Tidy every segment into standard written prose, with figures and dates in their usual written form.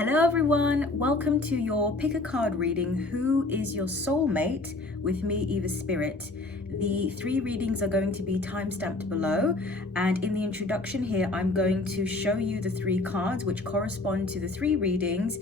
Hello everyone, welcome to your pick a card reading, Who is your soulmate? With me, Eva Spirit. The 3 readings are going to be time-stamped below, and in the introduction here I'm going to show you the 3 cards which correspond to the 3 readings.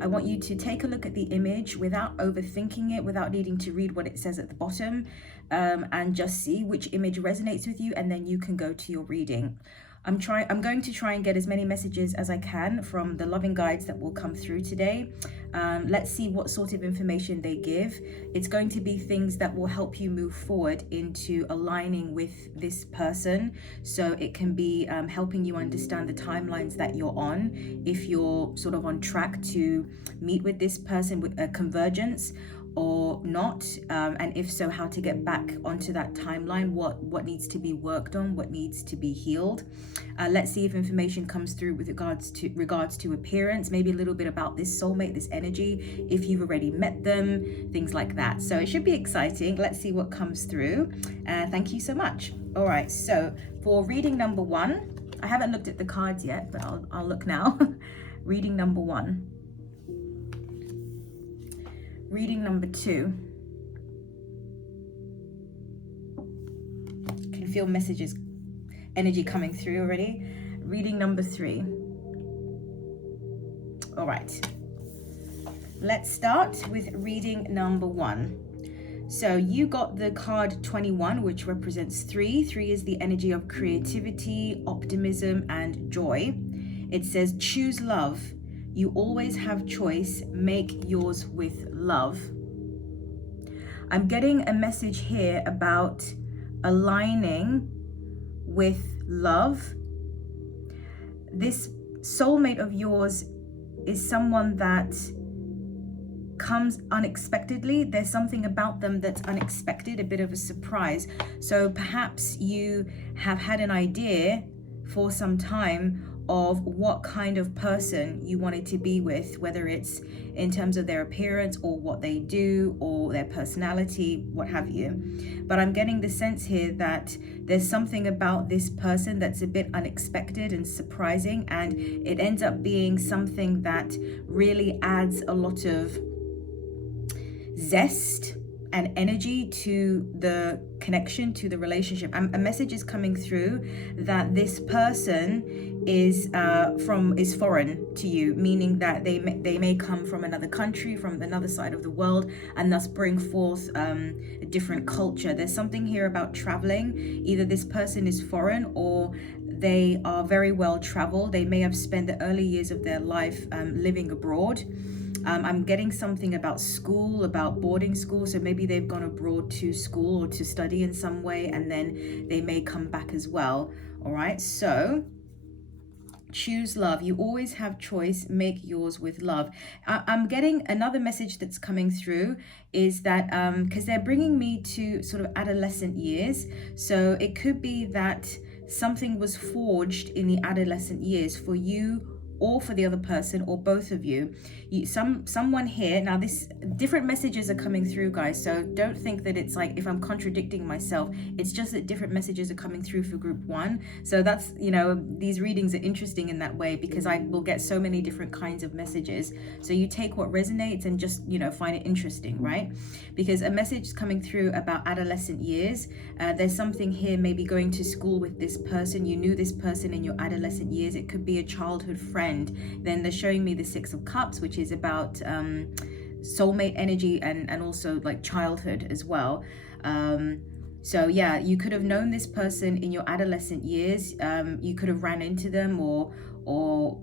I want you to take a look at the image without overthinking it, without needing to read what it says at the bottom, and just see which image resonates with you, and then you can go to your reading. I'm going to try and get as many messages as I can from the loving guides that will come through today. Let's see what sort of information they give. It's going to be things that will help you move forward into aligning with this person. So it can be helping you understand the timelines that you're on, if you're sort of on track to meet with this person with a convergence or not, and if so, how to get back onto that timeline, what needs to be worked on, what needs to be healed. Let's see if information comes through with regards to appearance, maybe a little bit about this soulmate, this energy, if you've already met them, things like that. So it should be exciting. Let's see what comes through. Thank you so much. All right, so for reading number 1, I haven't looked at the cards yet, but I'll look now. Reading number 1. Reading number 2. Can feel messages, energy coming through already. Reading number 3. All right. Let's start with reading number 1. So you got the card 21, which represents 3. 3 is the energy of creativity, optimism, and joy. It says, choose love. You always have choice. Make yours with love. I'm getting a message here about aligning with love. This soulmate of yours is someone that comes unexpectedly. There's something about them that's unexpected, a bit of a surprise. So perhaps you have had an idea for some time of what kind of person you wanted to be with, whether it's in terms of their appearance or what they do or their personality, what have you. But I'm getting the sense here that there's something about this person that's a bit unexpected and surprising, and it ends up being something that really adds a lot of zest and energy to the connection, to the relationship. A message is coming through that this person is foreign to you, meaning that they may come from another country, from another side of the world, and thus bring forth a different culture. There's something here about traveling. Either this person is foreign or they are very well traveled. They may have spent the early years of their life living abroad. I'm getting something about school, about boarding school. So maybe they've gone abroad to school or to study in some way, and then they may come back as well. All right, so choose love. You always have choice. Make yours with love. I'm getting another message that's coming through is that because they're bringing me to sort of adolescent years. So it could be that something was forged in the adolescent years for you or for the other person, or both of you. Someone here, now this different messages are coming through, guys, so don't think that it's like if I'm contradicting myself. It's just that different messages are coming through for group 1. So that's, these readings are interesting in that way, because I will get so many different kinds of messages. So you take what resonates and just find it interesting, right? Because a message is coming through about adolescent years. There's something here, maybe going to school with this person. You knew this person in your adolescent years. It could be a childhood friend. Then they're showing me the 6 of Cups, which is about soulmate energy and also like childhood as well. So yeah, you could have known this person in your adolescent years. You could have ran into them or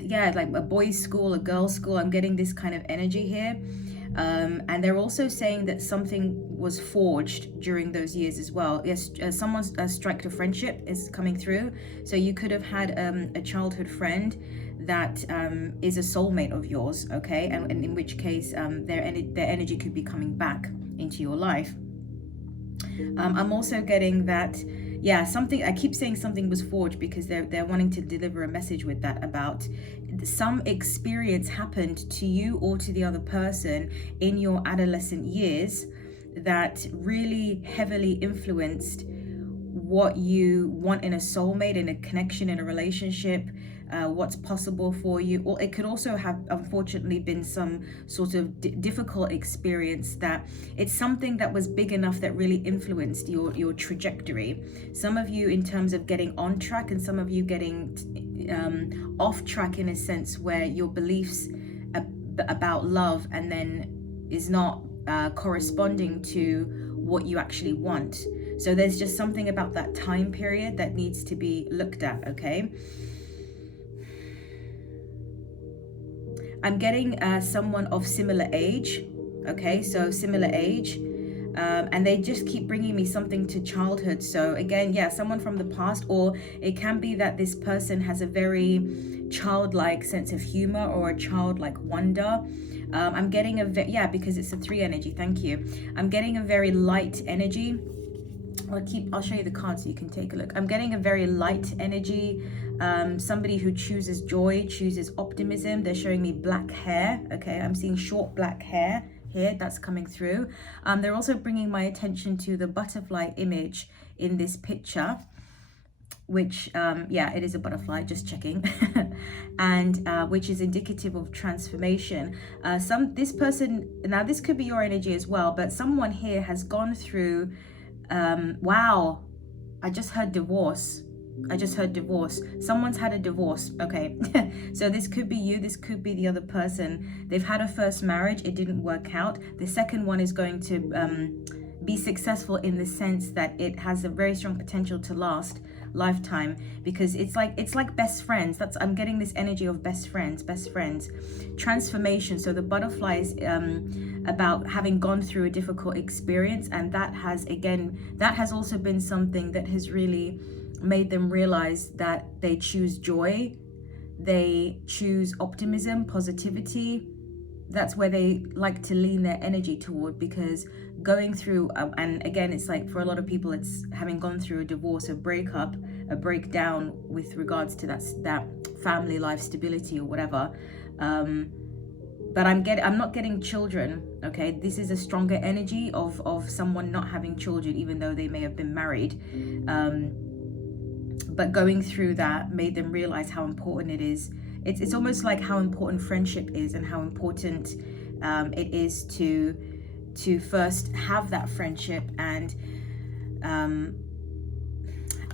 yeah, like a boys' school, a girls' school. I'm getting this kind of energy here. And they're also saying that something was forged during those years as well. Yes, someone's strike to friendship is coming through. So you could have had a childhood friend that is a soulmate of yours, okay? And in which case their energy could be coming back into your life. I'm also getting that, yeah, something, I keep saying something was forged because they're wanting to deliver a message with that about some experience happened to you or to the other person in your adolescent years that really heavily influenced what you want in a soulmate, in a connection, in a relationship, what's possible for you. Or it could also have unfortunately been some sort of difficult experience, that it's something that was big enough that really influenced your trajectory. Some of you in terms of getting on track, and some of you getting off track in a sense where your beliefs about love and then is not corresponding to what you actually want. So there's just something about that time period that needs to be looked at, okay? I'm getting someone of similar age, okay? So similar age. And they just keep bringing me something to childhood. So again, yeah, someone from the past, or it can be that this person has a very childlike sense of humor or a childlike wonder. I'm getting because it's a 3 energy. Thank you. I'm getting a very light energy. I'll show you the card so you can take a look. I'm getting a very light energy. Somebody who chooses joy, chooses optimism. They're showing me black hair. Okay, I'm seeing short black hair here. That's coming through. They're also bringing my attention to the butterfly image in this picture, which it is a butterfly, just checking. And which is indicative of transformation. This person, now this could be your energy as well, but someone here has gone through wow, I just heard divorce. Someone's had a divorce. Okay. So this could be you, this could be the other person. They've had a first marriage, it didn't work out. The second one is going to be successful in the sense that it has a very strong potential to last lifetime, because it's like best friends. I'm getting this energy of best friends, transformation. So the butterfly is about having gone through a difficult experience, and that has also been something that has really made them realize that they choose joy, they choose optimism, positivity. That's where they like to lean their energy toward, because going through and again, it's like for a lot of people, it's having gone through a divorce, a breakup, a breakdown with regards to that family life stability or whatever. But I'm not getting children. Okay, this is a stronger energy of someone not having children, even though they may have been married. But going through that made them realize how important it is. It's almost like how important friendship is, and how important it is to first have that friendship and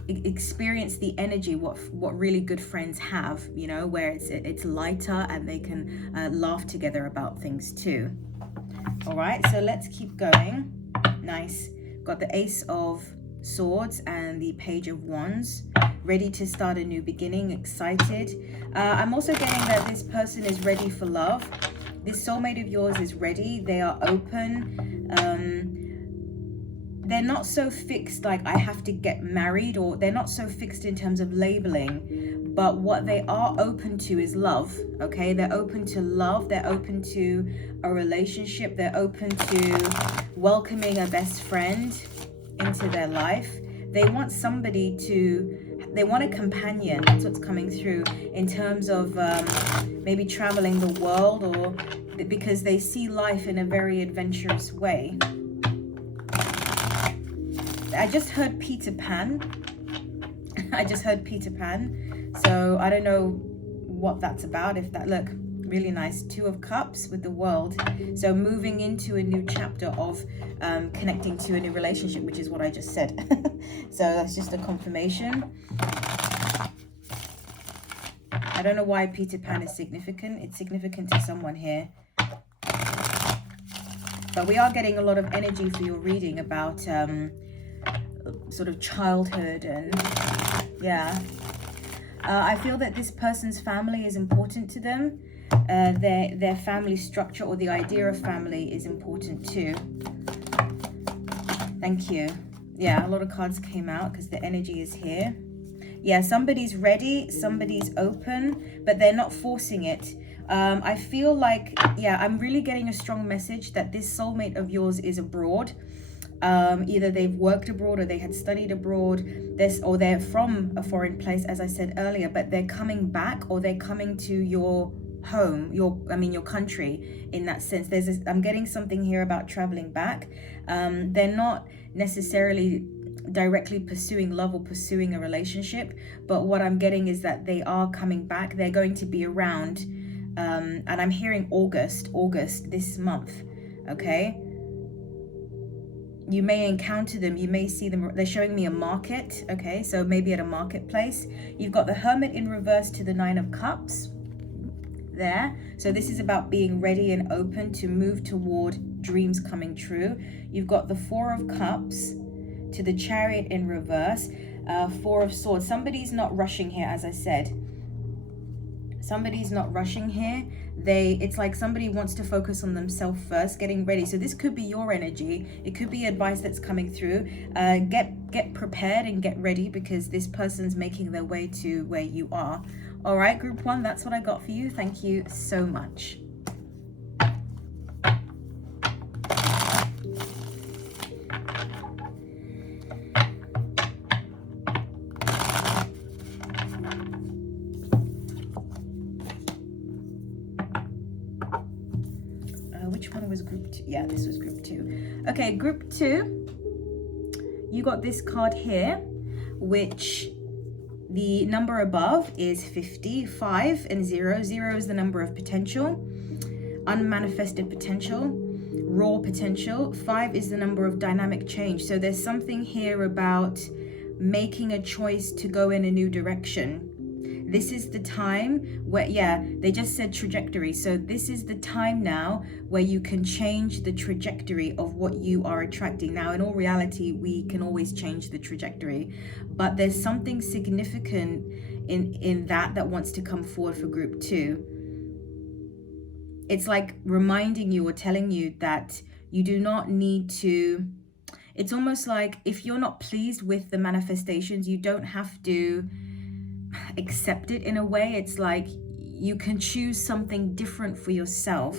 experience the energy what really good friends have, where it's lighter and they can laugh together about things too. All right, so let's keep going. Nice. Got the Ace of Swords and the Page of Wands. Ready to start a new beginning, excited. I'm also getting that this person is ready for love. This soulmate of yours is ready. They are open. They're not so fixed like I have to get married, or they're not so fixed in terms of labeling, but what they are open to is love. Okay, they're open to love. They're open to a relationship. They're open to welcoming a best friend into their life. They want they want a companion. That's what's coming through in terms of maybe traveling the world, or because they see life in a very adventurous way. I just heard Peter Pan. So I don't know what that's about. Look, really nice. 2 of Cups with the World. So moving into a new chapter of connecting to a new relationship, which is what I just said. So that's just a confirmation. I don't know why Peter Pan is significant. It's significant to someone here. But we are getting a lot of energy for your reading about sort of childhood, and yeah. I feel that this person's family is important to them. Their family structure, or the idea of family, is important too. Thank you. Yeah, a lot of cards came out because the energy is here. Yeah, somebody's ready, somebody's open, but they're not forcing it. I feel like, I'm really getting a strong message that this soulmate of yours is abroad. Either they've worked abroad, or they had studied abroad, or they're from a foreign place, as I said earlier, but they're coming back, or they're coming to your home, your country, in that sense. I'm getting something here about traveling back. They're not necessarily directly pursuing love or pursuing a relationship, but what I'm getting is that they are coming back. They're going to be around, and I'm hearing August this month. Okay, you may encounter them, you may see them. They're showing me a market. Okay, so maybe at a marketplace. You've got the Hermit in reverse to the Nine of Cups there. So this is about being ready and open to move toward dreams coming true. You've got the Four of Cups to the Chariot in reverse. Four of Swords. Somebody's not rushing here, as I said. Somebody's not rushing here. It's like somebody wants to focus on themselves first, getting ready. So this could be your energy. It could be advice that's coming through. Get prepared and get ready, because this person's making their way to where you are. All right, group one, that's what I got for you. Thank you so much. Which one was group two? Yeah, this was group two. Okay, group two, you got this card here, which the number above is 50, 5 and 0. 0 is the number of potential, unmanifested potential, raw potential. 5 is the number of dynamic change. So there's something here about making a choice to go in a new direction. This is the time where, yeah, they just said trajectory. So this is the time now where you can change the trajectory of what you are attracting. Now, in all reality, we can always change the trajectory, but there's something significant in that wants to come forward for group two. It's like reminding you or telling you that you do not need to, it's almost like if you're not pleased with the manifestations, you don't have to accept it in a way. It's like you can choose something different for yourself.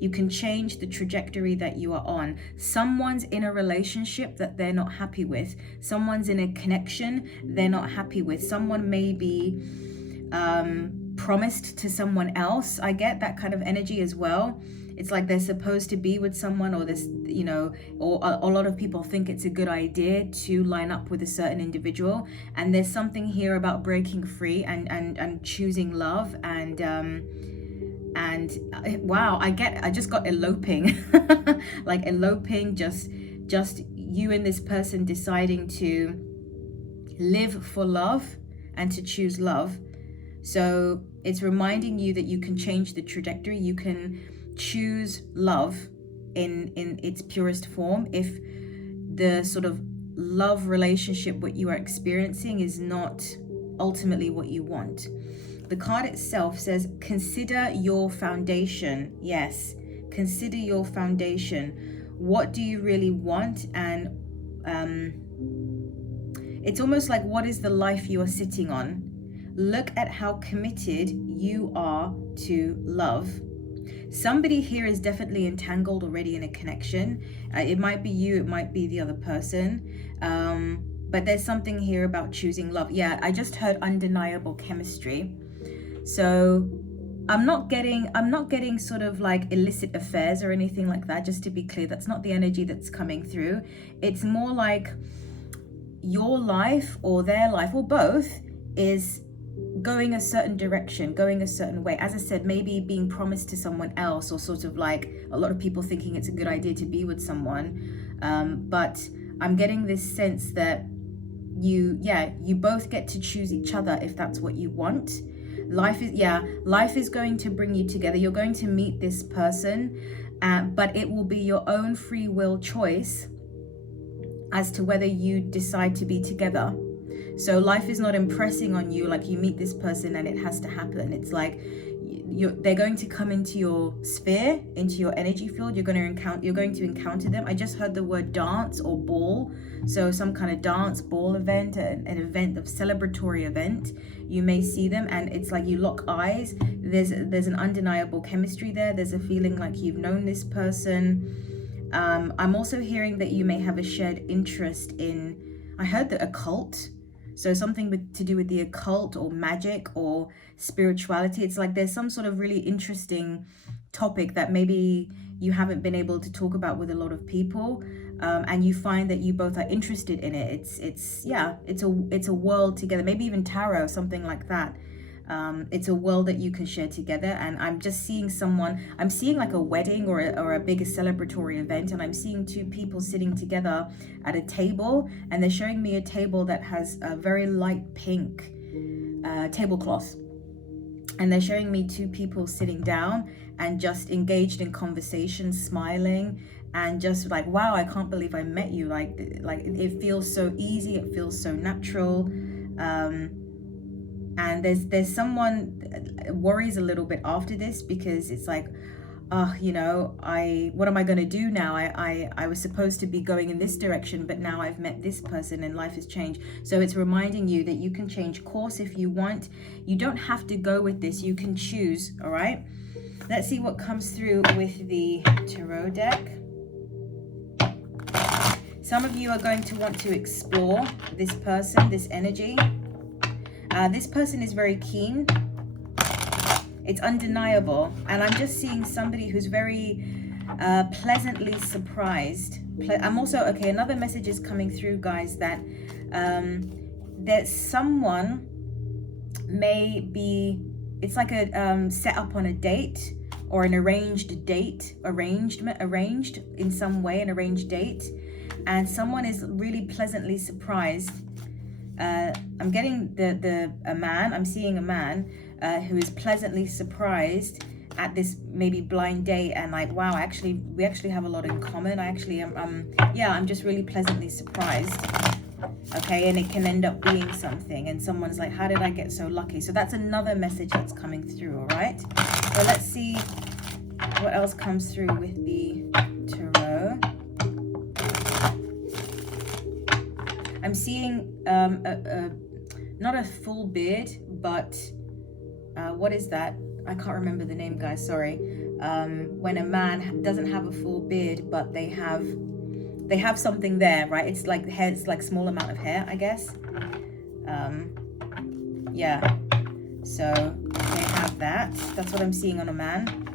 You can change the trajectory that you are on. Someone's in a relationship that they're not happy with. Someone's in a connection they're not happy with. Someone may be promised to someone else. I get that kind of energy as well. It's like they're supposed to be with someone, or this, you know, or a lot of people think it's a good idea to line up with a certain individual. And there's something here about breaking free and choosing love and wow, I just got eloping. Like eloping, just you and this person deciding to live for love and to choose love. So it's reminding you that you can change the trajectory. You can choose love in its purest form if the sort of love relationship what you are experiencing is not ultimately what you want. The card itself says consider your foundation. Yes, consider your foundation. What do you really want? And it's almost like, what is the life you are sitting on? Look at how committed you are to love. Somebody here is definitely entangled already in a connection. It might be you, it might be the other person. But there's something here about choosing love. Yeah, I just heard undeniable chemistry. So I'm not getting sort of like illicit affairs or anything like that, just to be clear. That's not the energy that's coming through. It's more like your life or their life or both is going a certain direction, going a certain way. As I said, maybe being promised to someone else, or sort of like a lot of people thinking it's a good idea to be with someone. But I'm getting this sense that you both get to choose each other if that's what you want. Life is going to bring you together. You're going to meet this person, but it will be your own free will choice as to whether you decide to be together. So life is not impressing on you like you meet this person and it has to happen. It's like they're going to come into your sphere, into your energy field. You're going to encounter them. I just heard the word dance or ball. So some kind of dance, ball event, an event of celebratory event. You may see them and it's like you lock eyes. There's an undeniable chemistry there. There's a feeling like you've known this person. I'm also hearing that you may have a shared interest in, I heard the occult. So something to do with the occult or magic or spirituality. It's like there's some sort of really interesting topic that maybe you haven't been able to talk about with a lot of people. and you find that you both are interested in it. It's a world together, maybe even tarot, something like that. It's a world that you can share together. And I'm just seeing I'm seeing like a wedding or a bigger celebratory event, and I'm seeing two people sitting together at a table, and they're showing me a table that has a very light pink tablecloth, and they're showing me two people sitting down and just engaged in conversation, smiling, and just like, wow, I can't believe I met you. Like it feels so easy, it feels so natural. And there's someone worries a little bit after this, because it's like, what am I going to do now? I was supposed to be going in this direction, but now I've met this person and life has changed. So it's reminding you that you can change course if you want. You don't have to go with this. You can choose. All right. Let's see what comes through with the tarot deck. Some of you are going to want to explore this person, this energy. This person is very keen. It's undeniable. And I'm just seeing somebody who's very pleasantly surprised. I'm also, okay, another message is coming through, guys, that there's someone it's like a set up on a date, or an arranged date, arranged in some way, an arranged date. And someone is really pleasantly surprised. I'm getting a man. I'm seeing a man who is pleasantly surprised at this maybe blind date, and like, wow, we actually have a lot in common. I actually am, I'm just really pleasantly surprised. Okay, and it can end up being something, and someone's like, how did I get so lucky? So that's another message that's coming through. All right, so let's see what else comes through with the tarot. I'm seeing not a full beard, but what is that? I can't remember the name, guys, sorry. When a man doesn't have a full beard, but they have something there, right? It's like hair, it's like small amount of hair, I guess. Yeah, so they have that. That's what I'm seeing on a man.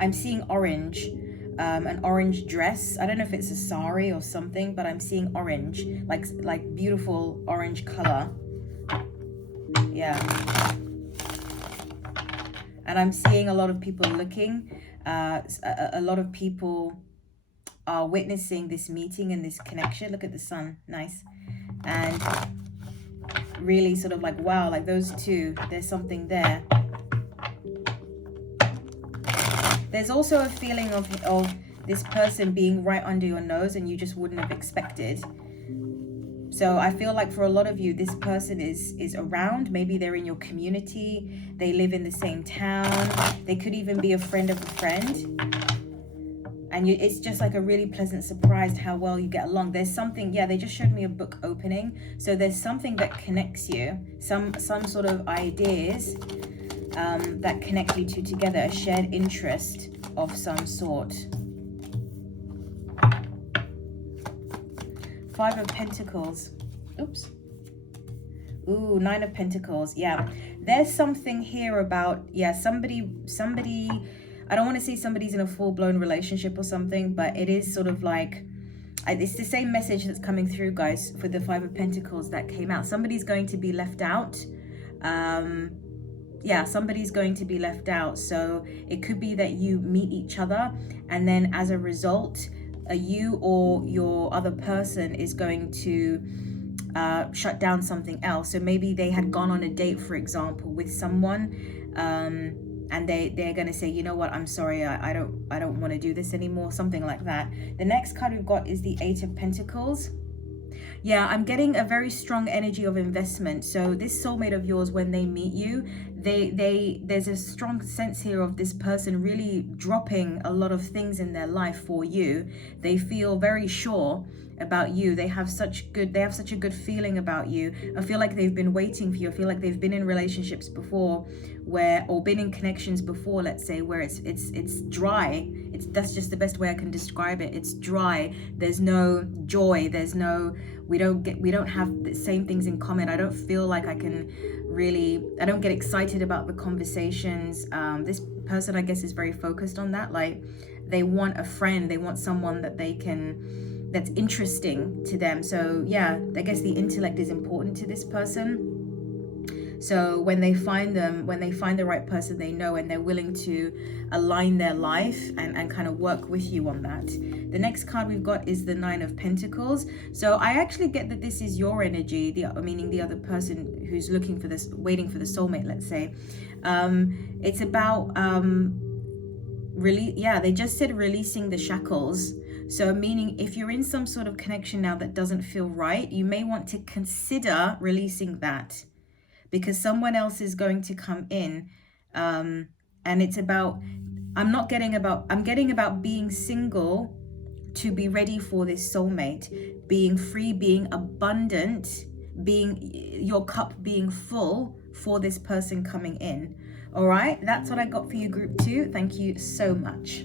I'm seeing orange. An orange dress. I don't know if it's a sari or something, but I'm seeing orange, like beautiful orange color. Yeah. And I'm seeing a lot of people looking. A lot of people are witnessing this meeting and this connection. Look at the sun. Nice. And really sort of like, wow, like those two, there's something there. There's also a feeling of this person being right under your nose and you just wouldn't have expected. So I feel like for a lot of you, this person is around. Maybe they're in your community. They live in the same town. They could even be a friend of a friend. And it's just like a really pleasant surprise how well you get along. There's something, they just showed me a book opening. So there's something that connects you, some sort of ideas that connect you two together, a shared interest of some sort. 5 of Pentacles. Oops. Ooh, 9 of Pentacles. Yeah, there's something here about, somebody, I don't want to say somebody's in a full-blown relationship or something, but it is sort of like, it's the same message that's coming through, guys, for the 5 of Pentacles that came out. Somebody's going to be left out. Somebody's going to be left out. So it could be that you meet each other, and then as a result, you or your other person is going to shut down something else. So maybe they had gone on a date, for example, with someone, and they're going to say, you know what, I'm sorry, I don't want to do this anymore, something like that. The next card we've got is the 8 of Pentacles. Yeah, I'm getting a very strong energy of investment. So this soulmate of yours, when they meet you, there's a strong sense here of this person really dropping a lot of things in their life for you. They feel very sure about you. They have such a good feeling about you. I feel like they've been waiting for you. I feel like they've been in relationships before or been in connections before, let's say, where it's dry. That's just the best way I can describe it. It's dry. There's no joy. We don't have the same things in common. I don't feel like I can I don't get excited about the conversations. This person, I guess, is very focused on that. Like, they want a friend, they want someone that that's interesting to them. So yeah, I guess the intellect is important to this person. So when they find the right person they know, and they're willing to align their life and kind of work with you on that. The next card we've got is the Nine of Pentacles. So I actually get that this is your energy, meaning the other person who's looking for this, waiting for the soulmate, let's say. It's about they just said releasing the shackles. So meaning if you're in some sort of connection now that doesn't feel right, you may want to consider releasing that, because someone else is going to come in. And it's about, I'm getting about being single to be ready for this soulmate, being free, being abundant, your cup being full for this person coming in. All right, that's what I got for you, group 2. Thank you so much.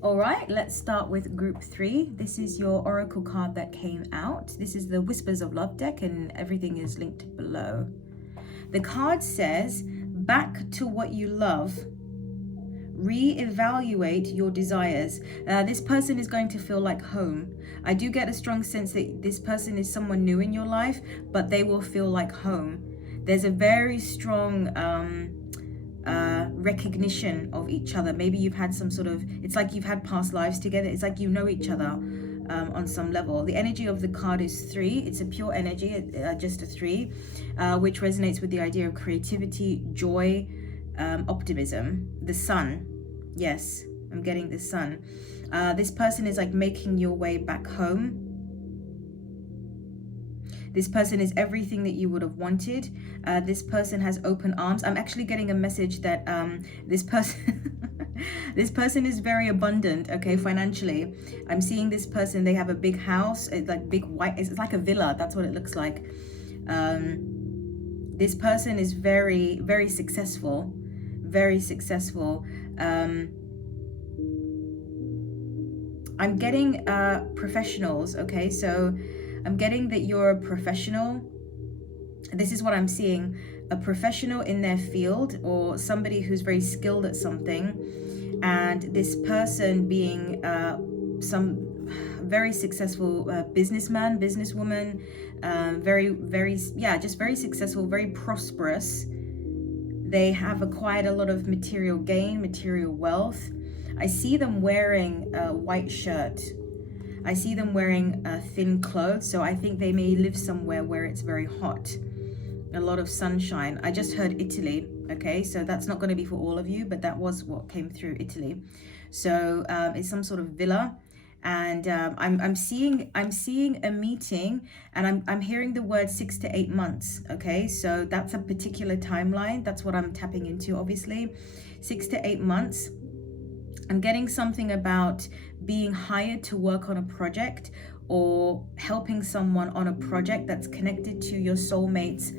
All right, let's start with group 3. This is your oracle card that came out. This is the Whispers of Love deck, and everything is linked below. The card says, back to what you love. Reevaluate your desires. This person is going to feel like home. I do get a strong sense that this person is someone new in your life, but they will feel like home. There's a very strong recognition of each other. Maybe you've had some sort of, it's like you've had past lives together. It's like you know each other on some level. The energy of the card is 3. It's a pure energy, just a 3, which resonates with the idea of creativity, joy, optimism. The sun. Yes, I'm getting the sun. This person is like making your way back home. This person is everything that you would have wanted. This person has open arms. I'm actually getting a message that this person is very abundant, okay, financially. I'm seeing this person, they have a big house, it's like big white, it's like a villa, that's what it looks like. This person is very, very successful, very successful. I'm getting professionals, okay, so I'm getting that you're a professional. This is what I'm seeing, a professional in their field, or somebody who's very skilled at something, and this person being some very successful businessman, businesswoman, just very successful, very prosperous. They have acquired a lot of material gain, material wealth. I see them wearing a white shirt. I see them wearing thin clothes, so I think they may live somewhere where it's very hot, a lot of sunshine. I just heard Italy, okay, so that's not going to be for all of you, but that was what came through, Italy. So it's some sort of villa, and I'm seeing a meeting, and I'm hearing the word 6 to 8 months, okay, so that's a particular timeline. That's what I'm tapping into, obviously. 6 to 8 months. I'm getting something about being hired to work on a project, or helping someone on a project that's connected to your soulmate's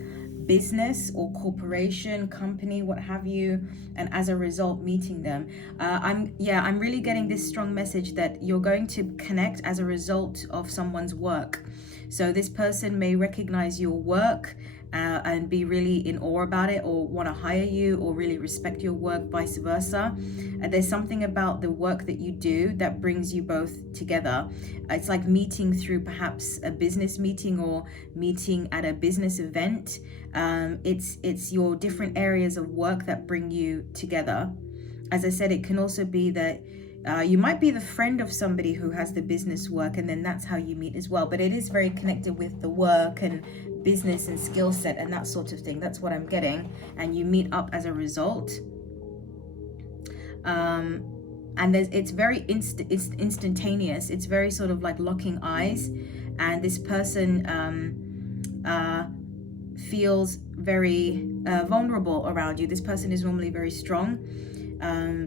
business or corporation, company, what have you, and as a result meeting them. I'm really getting this strong message that you're going to connect as a result of someone's work. So this person may recognize your work and be really in awe about it, or want to hire you, or really respect your work, vice versa. There's something about the work that you do that brings you both together. It's like meeting through perhaps a business meeting, or meeting at a business event. It's your different areas of work that bring you together. As I said, it can also be that you might be the friend of somebody who has the business work, and then that's how you meet as well. But it is very connected with the work and business and skill set and that sort of thing. That's what I'm getting. And you meet up as a result. And it's very instantaneous. It's very sort of like locking eyes. And this person feels very vulnerable around you. This person is normally very strong.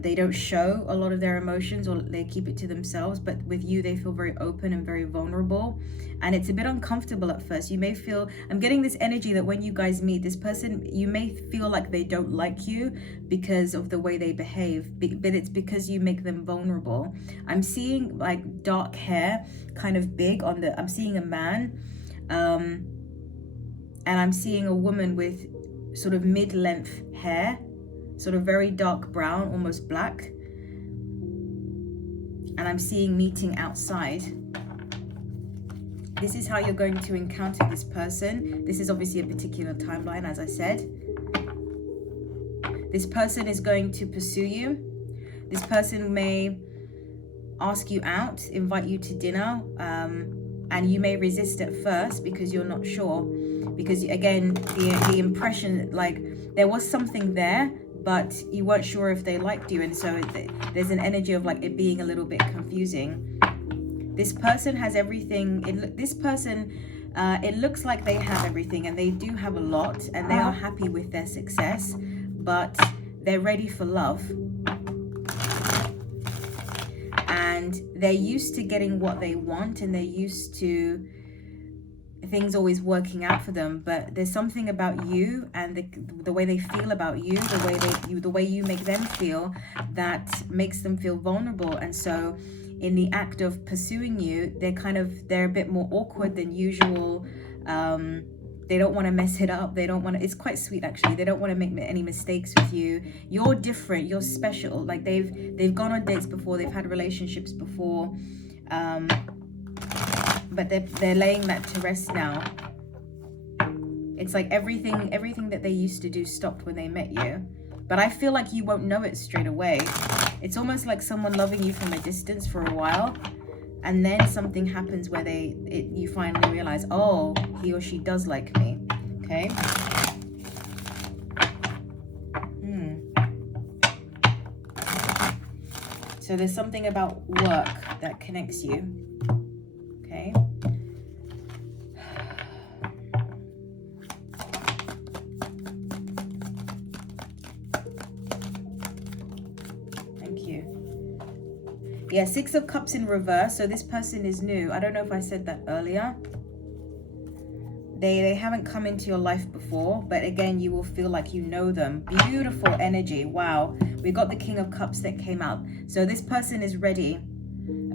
They don't show a lot of their emotions, or they keep it to themselves, but with you they feel very open and very vulnerable, and it's a bit uncomfortable at first. You may feel, I'm getting this energy that when you guys meet this person, you may feel like they don't like you because of the way they behave, but it's because you make them vulnerable. I'm seeing like dark hair, kind of big on the, I'm seeing a man, and I'm seeing a woman with sort of mid-length hair, sort of very dark brown, almost black. And I'm seeing meeting outside. This is how you're going to encounter this person. This is obviously a particular timeline, as I said. This person is going to pursue you. This person may ask you out, invite you to dinner, and you may resist at first because you're not sure. Because again, the impression, like there was something there, but you weren't sure if they liked you, and so there's an energy of like it being a little bit confusing. This person has everything. This person, it looks like they have everything, and they do have a lot, and they are happy with their success, but they're ready for love. And they're used to getting what they want, and they're used to things always working out for them, but there's something about you and the way they feel about you, the way you make them feel, that makes them feel vulnerable. And so in the act of pursuing you, they're a bit more awkward than usual. They don't want to mess it up. They don't want to, it's quite sweet actually. They don't want to make any mistakes with you. You're different, you're special. Like they've gone on dates before, they've had relationships before, but they're laying that to rest now. It's like everything that they used to do stopped when they met you. But I feel like you won't know it straight away. It's almost like someone loving you from a distance for a while, and then something happens where you finally realize, oh, he or she does like me. Okay. So there's something about work that connects you. Okay. Thank you. Yeah, Six of Cups in reverse. So this person is new. I don't know if I said that earlier. They haven't come into your life before, but again, you will feel like you know them. Beautiful energy. Wow. We got the King of Cups that came out. So this person is ready.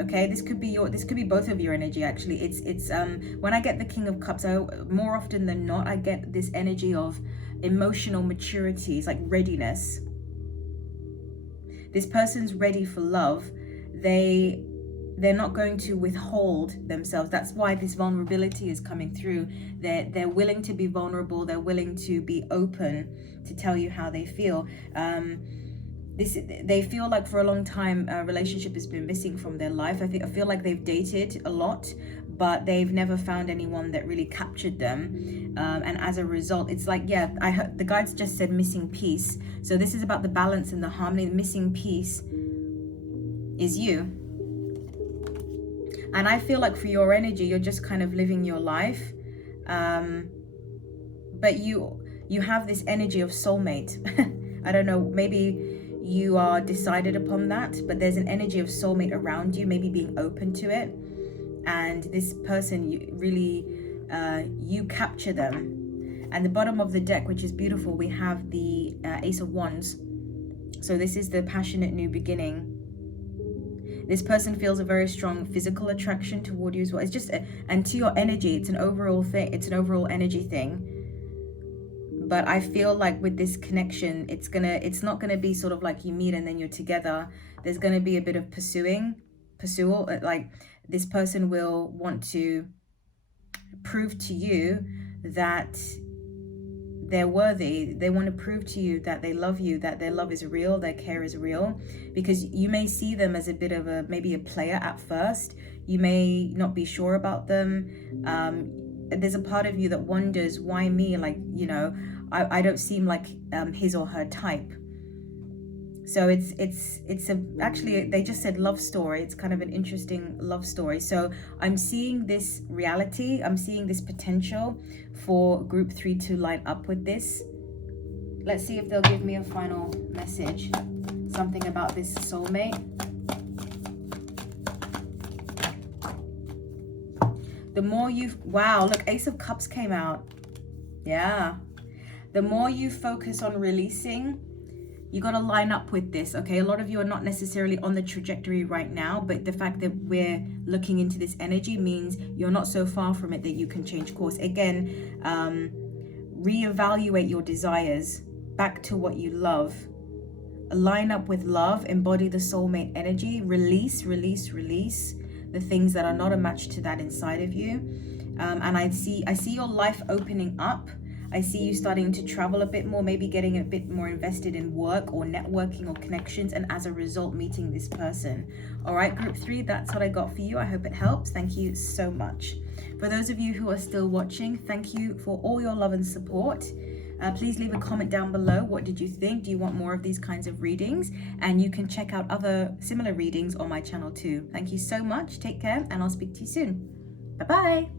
Okay, this could be both of your energy actually. It's when I get the King of Cups, more often than not I get this energy of emotional maturity. It's like readiness. This person's ready for love. They're not going to withhold themselves. That's why this vulnerability is coming through. They're willing to be vulnerable. They're willing to be open to tell you how they feel. They feel like for a long time a relationship has been missing from their life. I feel like they've dated a lot, but they've never found anyone that really captured them. And as a result, it's like, yeah, I heard the guides just said missing piece. So this is about the balance and the harmony. The missing piece is you. And I feel like for your energy, you're just kind of living your life. But you have this energy of soulmate. I don't know, maybe you are decided upon that, but there's an energy of soulmate around you, maybe being open to it. And this person, you capture them. And the bottom of the deck, which is beautiful, we have the Ace of Wands. So this is the passionate new beginning. This person feels a very strong physical attraction toward you as well. It's just, and to your energy, it's an overall thing. It's an overall energy thing. But I feel like with this connection, it's not gonna be sort of like you meet and then you're together. There's gonna be a bit of pursual. Like this person will want to prove to you that they're worthy. They want to prove to you that they love you, that their love is real, their care is real, because you may see them as a bit of maybe a player at first. You may not be sure about them. There's a part of you that wonders, why me? Like, I don't seem like his or her type. So it's a, actually they just said love story. It's kind of an interesting love story. So I'm seeing this reality, I'm seeing this potential for group 3 to line up with this. Let's see if they'll give me a final message, something about this soulmate. The more wow, look, Ace of Cups came out. Yeah. The more you focus on releasing, you got to line up with this, okay? A lot of you are not necessarily on the trajectory right now, but the fact that we're looking into this energy means you're not so far from it that you can change course. Again, reevaluate your desires back to what you love. Line up with love, embody the soulmate energy, release the things that are not a match to that inside of you. And I see your life opening up. I see you starting to travel a bit more, maybe getting a bit more invested in work or networking or connections, and as a result, meeting this person. All right, group 3, that's what I got for you. I hope it helps. Thank you so much. For those of you who are still watching, thank you for all your love and support. Please leave a comment down below. What did you think? Do you want more of these kinds of readings? And you can check out other similar readings on my channel too. Thank you so much. Take care, and I'll speak to you soon. Bye-bye.